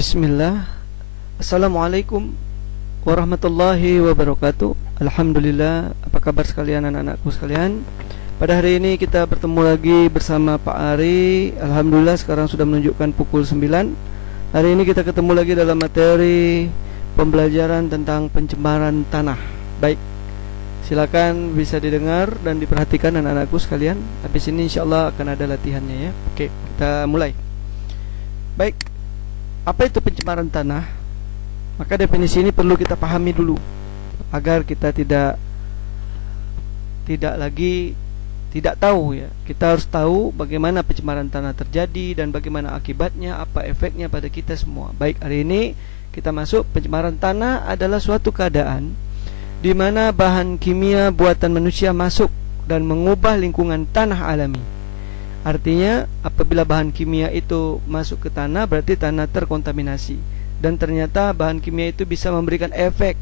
Bismillah. Assalamualaikum warahmatullahi wabarakatuh. Alhamdulillah. Apa kabar sekalian anak-anakku sekalian? Pada hari ini kita bertemu lagi bersama Pak Ari. Alhamdulillah sekarang sudah menunjukkan pukul 9. Hari ini kita ketemu lagi dalam materi pembelajaran tentang pencemaran tanah. Baik, silakan bisa didengar dan diperhatikan anak-anakku sekalian. Habis ini insyaAllah akan ada latihannya ya. Oke, kita mulai. Baik, apa itu pencemaran tanah? Maka definisi ini perlu kita pahami dulu agar kita tidak lagi tidak tahu ya. Kita harus tahu bagaimana pencemaran tanah terjadi dan bagaimana akibatnya, apa efeknya pada kita semua. Baik, hari ini kita masuk. Pencemaran tanah adalah suatu keadaan di mana bahan kimia buatan manusia masuk dan mengubah lingkungan tanah alami. Artinya apabila bahan kimia itu masuk ke tanah, berarti tanah terkontaminasi. Dan ternyata bahan kimia itu bisa memberikan efek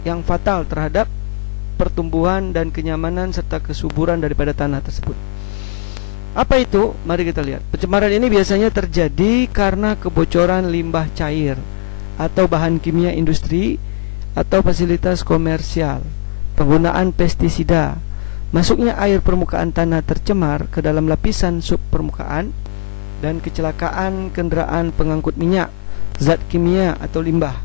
yang fatal terhadap pertumbuhan dan kenyamanan serta kesuburan daripada tanah tersebut. Apa itu? Mari kita lihat. Pencemaran ini biasanya terjadi karena kebocoran limbah cair atau bahan kimia industri atau fasilitas komersial, penggunaan pestisida, masuknya air permukaan tanah tercemar ke dalam lapisan subpermukaan, dan kecelakaan kendaraan pengangkut minyak, zat kimia atau limbah,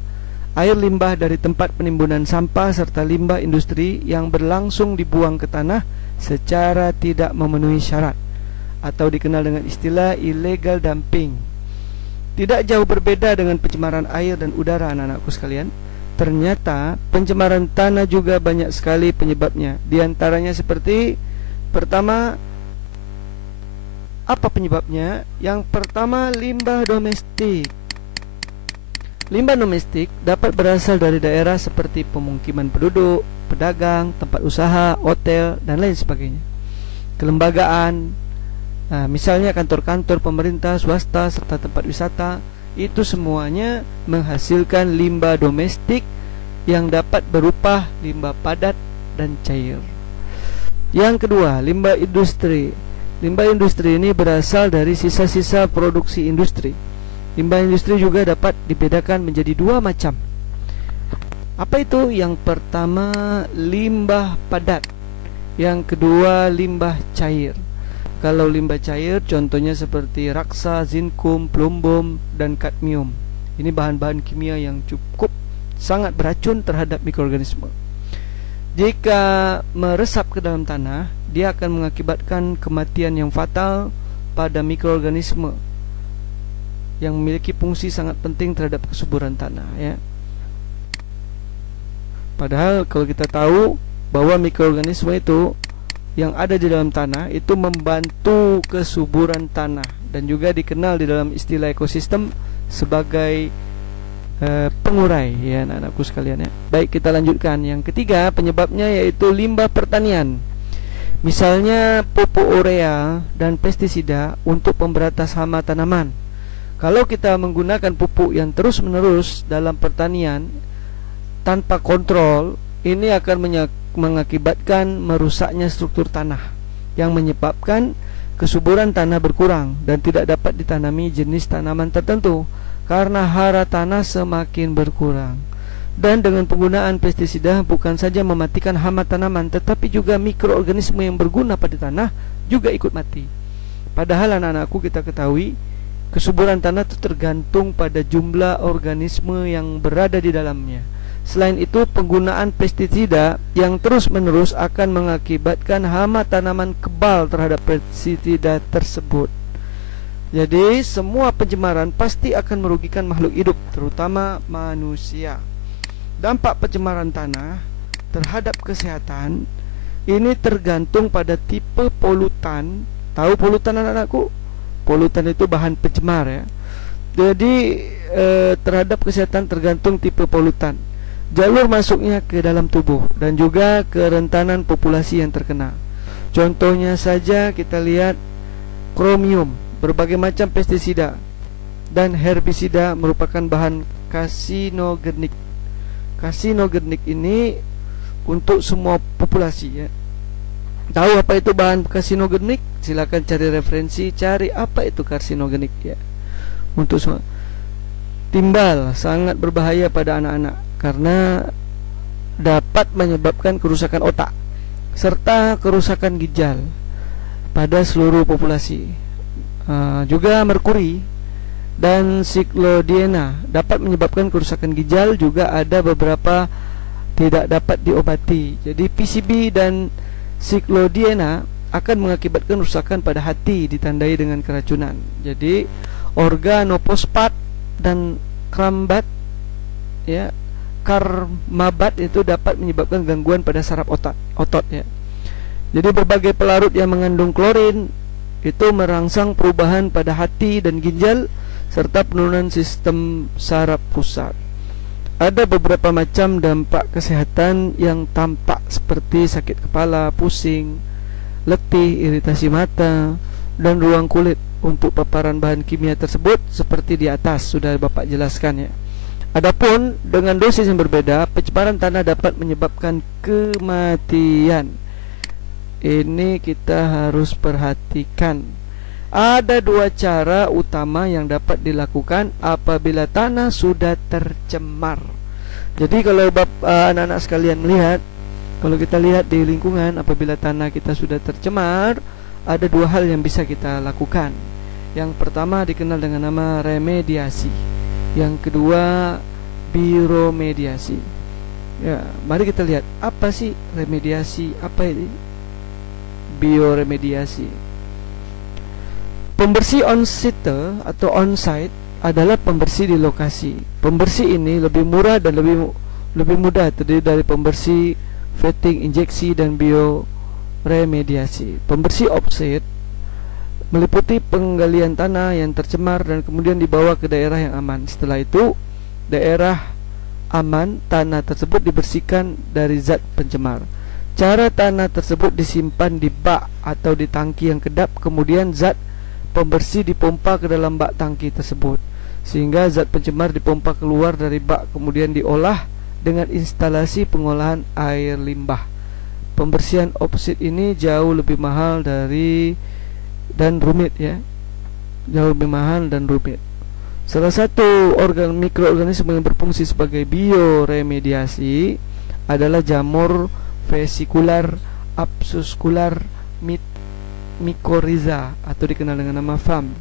air limbah dari tempat penimbunan sampah serta limbah industri yang berlangsung dibuang ke tanah secara tidak memenuhi syarat atau dikenal dengan istilah illegal dumping. Tidak jauh berbeda dengan pencemaran air dan udara anak-anakku sekalian. Ternyata pencemaran tanah juga banyak sekali penyebabnya. Di antaranya seperti, pertama, apa penyebabnya? Yang pertama, limbah domestik. Limbah domestik dapat berasal dari daerah seperti pemukiman penduduk, pedagang, tempat usaha, hotel, dan lain sebagainya. Kelembagaan, misalnya kantor-kantor pemerintah, swasta, serta tempat wisata, itu semuanya menghasilkan limbah domestik yang dapat berupa limbah padat dan cair. Yang kedua, limbah industri. Limbah industri ini berasal dari sisa-sisa produksi industri. Limbah industri juga dapat dibedakan menjadi dua macam. Apa itu? Yang pertama, limbah padat. Yang kedua, limbah cair. Kalau limbah cair contohnya seperti raksa, zinkum, plumbum, dan kadmium. Ini bahan-bahan kimia yang cukup sangat beracun terhadap mikroorganisme. Jika meresap ke dalam tanah, dia akan mengakibatkan kematian yang fatal pada mikroorganisme yang memiliki fungsi sangat penting terhadap kesuburan tanah ya. Padahal kalau kita tahu bahwa mikroorganisme itu yang ada di dalam tanah itu membantu kesuburan tanah dan juga dikenal di dalam istilah ekosistem sebagai pengurai ya anak-anakku sekalian ya. Baik, kita lanjutkan. Yang ketiga penyebabnya yaitu limbah pertanian. Misalnya pupuk urea dan pestisida untuk pemberantas hama tanaman. Kalau kita menggunakan pupuk yang terus-menerus dalam pertanian tanpa kontrol, ini akan mengakibatkan merusaknya struktur tanah yang menyebabkan kesuburan tanah berkurang dan tidak dapat ditanami jenis tanaman tertentu karena hara tanah semakin berkurang. Dan dengan penggunaan pestisida bukan saja mematikan hama tanaman, tetapi juga mikroorganisme yang berguna pada tanah juga ikut mati. Padahal anak-anakku, kita ketahui kesuburan tanah itu tergantung pada jumlah organisme yang berada di dalamnya. Selain itu, penggunaan pestisida yang terus-menerus akan mengakibatkan hama tanaman kebal terhadap pestisida tersebut. Jadi, semua pencemaran pasti akan merugikan makhluk hidup, terutama manusia. Dampak pencemaran tanah terhadap kesehatan ini tergantung pada tipe polutan. Tahu polutan anak-anakku? Polutan itu bahan pencemar ya. Jadi terhadap kesehatan tergantung tipe polutan, jalur masuknya ke dalam tubuh, dan juga kerentanan populasi yang terkena. Contohnya saja kita lihat kromium, berbagai macam pestisida dan herbisida merupakan bahan karsinogenik. Karsinogenik ini untuk semua populasi ya. Tahu apa itu bahan karsinogenik? Silakan cari referensi, cari apa itu karsinogenik ya. Untuk semua. timbal sangat berbahaya pada anak-anak karena dapat menyebabkan kerusakan otak serta kerusakan ginjal pada seluruh populasi. Juga merkuri dan siklodiena dapat menyebabkan kerusakan ginjal, juga ada beberapa tidak dapat diobati. Jadi PCB dan siklodiena akan mengakibatkan kerusakan pada hati ditandai dengan keracunan. Jadi organofosfat dan krambat, ya, karmabat itu dapat menyebabkan gangguan pada saraf otot ya. Jadi berbagai pelarut yang mengandung klorin itu merangsang perubahan pada hati dan ginjal serta penurunan sistem saraf pusat. Ada beberapa macam dampak kesehatan yang tampak seperti sakit kepala, pusing, letih, iritasi mata, dan ruang kulit untuk paparan bahan kimia tersebut seperti di atas sudah Bapak jelaskan ya. Adapun dengan dosis yang berbeda, pencemaran tanah dapat menyebabkan kematian. Ini kita harus perhatikan. Ada dua cara utama yang dapat dilakukan apabila tanah sudah tercemar. Jadi kalau anak-anak sekalian melihat, kalau kita lihat di lingkungan apabila tanah kita sudah tercemar, ada dua hal yang bisa kita lakukan. Yang pertama dikenal dengan nama remediasi. Yang kedua bioremediasi. Ya, mari kita lihat apa sih remediasi, apa ini bioremediasi. Pembersih on-site atau on-site adalah pembersih di lokasi. Pembersih ini lebih murah dan lebih mudah, terdiri dari pembersih, vetting, injeksi, dan bioremediasi. Pembersih off-site meliputi penggalian tanah yang tercemar dan kemudian dibawa ke daerah yang aman. Setelah itu, daerah aman, tanah tersebut dibersihkan dari zat pencemar. Cara tanah tersebut disimpan di bak atau di tangki yang kedap, kemudian zat pembersih dipompa ke dalam bak tangki tersebut, sehingga zat pencemar dipompa keluar dari bak, kemudian diolah dengan instalasi pengolahan air limbah. Pembersihan offsite ini jauh lebih mahal dan rumit ya. Jauh lebih mahal dan rumit. Salah satu mikroorganisme yang berfungsi sebagai bioremediasi adalah jamur vesikular abscuscular mycorrhiza atau dikenal dengan nama FAM.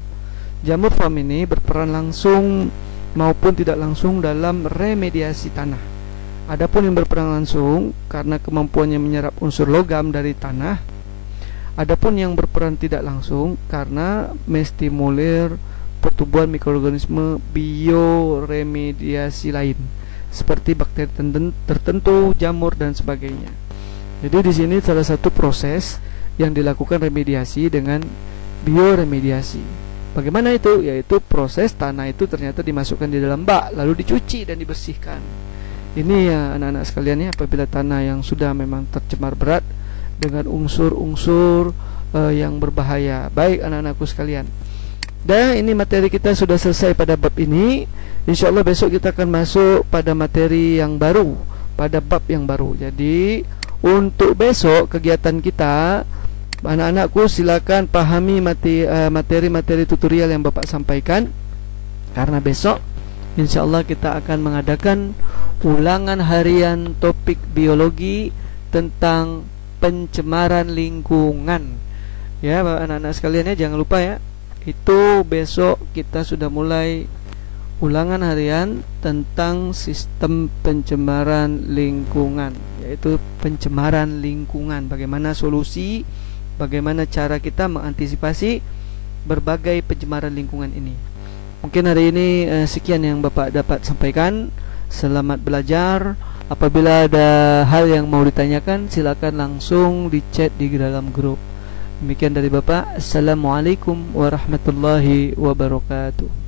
Jamur FAM ini berperan langsung maupun tidak langsung dalam remediasi tanah. Adapun yang berperan langsung karena kemampuannya menyerap unsur logam dari tanah. Adapun yang berperan tidak langsung karena menstimulir pertumbuhan mikroorganisme bioremediasi lain seperti bakteri tertentu, jamur dan sebagainya. Jadi di sini salah satu proses yang dilakukan remediasi dengan bioremediasi. Bagaimana itu? Yaitu proses tanah itu ternyata dimasukkan di dalam bak lalu dicuci dan dibersihkan. Ini ya anak-anak sekalian ya, apabila tanah yang sudah memang tercemar berat dengan unsur-unsur yang berbahaya. Baik anak-anakku sekalian. Dan ini materi kita sudah selesai pada bab ini. InsyaAllah besok kita akan masuk pada materi yang baru, pada bab yang baru. Jadi untuk besok kegiatan kita, anak-anakku silakan pahami materi-materi tutorial yang Bapak sampaikan, karena besok InsyaAllah kita akan mengadakan ulangan harian topik biologi tentang pencemaran lingkungan. Ya anak-anak sekalian ya, jangan lupa ya, itu besok kita sudah mulai ulangan harian tentang sistem pencemaran lingkungan, yaitu pencemaran lingkungan, bagaimana solusi, bagaimana cara kita mengantisipasi berbagai pencemaran lingkungan ini. Mungkin hari ini sekian yang Bapak dapat sampaikan. Selamat belajar. Apabila ada hal yang mau ditanyakan, silakan langsung di chat di dalam grup. Demikian dari Bapak. Assalamualaikum warahmatullahi wabarakatuh.